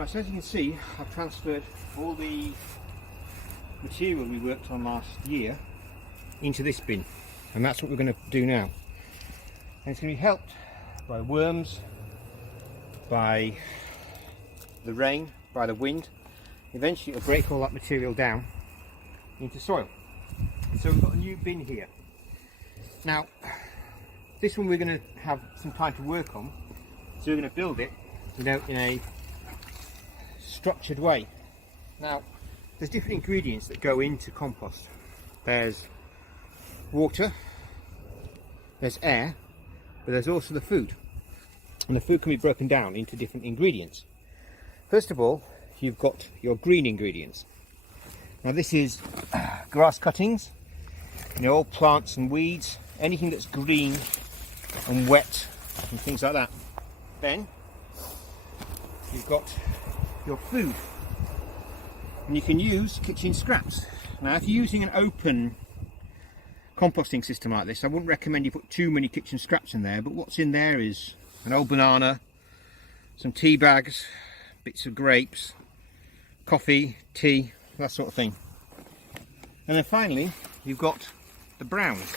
Right, so as you can see, I've transferred all the material we worked on last year into this bin, and that's what we're going to do now. And it's going to be helped by worms, by the rain, by the wind. Eventually it'll break all that material down into soil. So we've got a new bin here. Now, this one we're going to have some time to work on, so we're going to build it, in a structured way. Now, there's different ingredients that go into compost. There's water, there's air, but there's also the food. And the food can be broken down into different ingredients. First of all, you've got your green ingredients. Now this is grass cuttings, all plants and weeds, anything that's green and wet and things like that. Then you've got your food, and you can use kitchen scraps. Now if you're using an open composting system like this, I wouldn't recommend you put too many kitchen scraps in there, but what's in there is an old banana, some tea bags, bits of grapes, coffee, tea, that sort of thing. And then finally you've got the browns.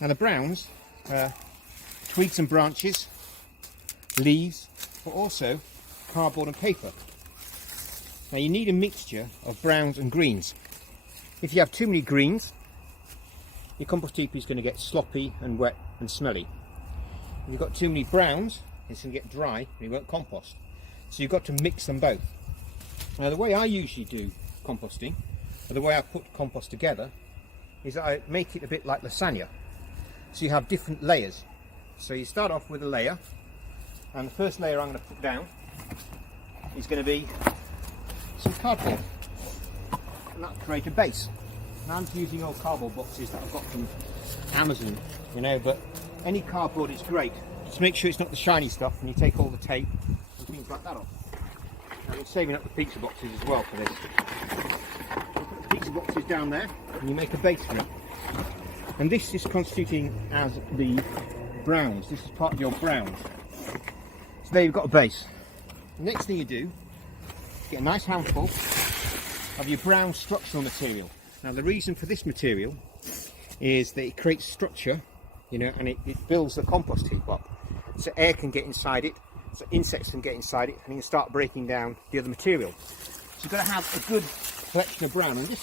Now the browns are twigs and branches, leaves, but also cardboard and paper. Now you need a mixture of browns and greens. If you have too many greens, your compost heap is going to get sloppy and wet and smelly. If you've got too many browns, it's going to get dry and you won't compost. So you've got to mix them both. Now the way I usually do composting, or the way I put compost together, is that I make it a bit like lasagna. So you have different layers. So you start off with a layer, and the first layer I'm going to put down is going to be some cardboard, and that'll create a base. Now I'm using old cardboard boxes that I've got from Amazon, but any cardboard is great. Just make sure it's not the shiny stuff, and you take all the tape and things like that off. Now we're saving up the pizza boxes as well for this. You put the pizza boxes down there, and you make a base for it. And this is constituting as the browns. This is part of your browns. So there you've got a base. The next thing you do, get a nice handful of your brown structural material. Now the reason for this material is that it creates structure, and it builds the compost heap up. So air can get inside it, so insects can get inside it, and you can start breaking down the other material. So you've got to have a good collection of brown, and just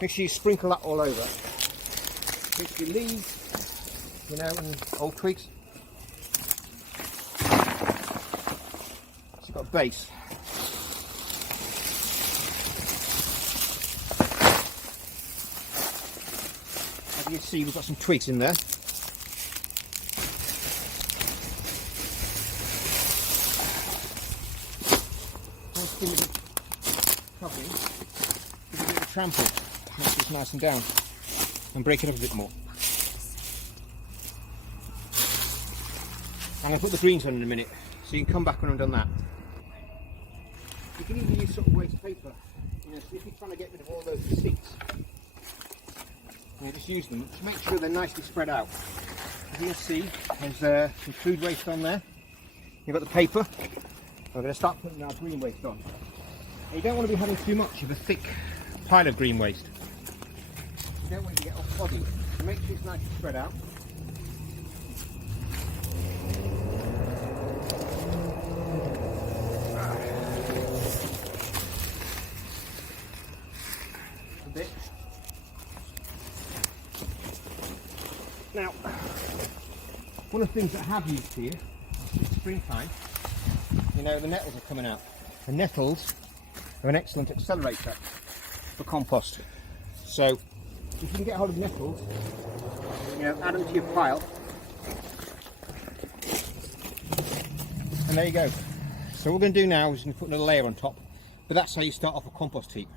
make sure you sprinkle that all over. Take your leaves, and old twigs. So you've got a base. As you can see, we've got some twigs in there. Give it a covering, give it a bit of trample, make sure it's nice and down, and break it up a bit more. I'm going to put the greens on in a minute, so you can come back when I've done that. You can even use sort of waste paper, so if you're trying to get rid of all those sticks, just use them to make sure they're nicely spread out. As you can see, there's some food waste on there. You've got the paper. We're going to start putting our green waste on. And you don't want to be having too much of a thick pile of green waste. You don't want it to get off body. So make sure it's nicely spread out. A bit. Now, one of the things that I have used here, it's springtime, the nettles are coming out. The nettles are an excellent accelerator for compost. So if you can get hold of nettles, add them to your pile, and there you go. So what we're going to do now is put another layer on top, but that's how you start off a compost heap,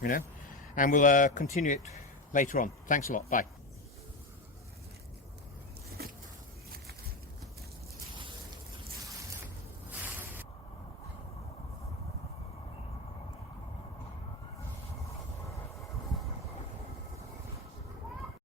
and we'll continue it later on. Thanks a lot. Bye.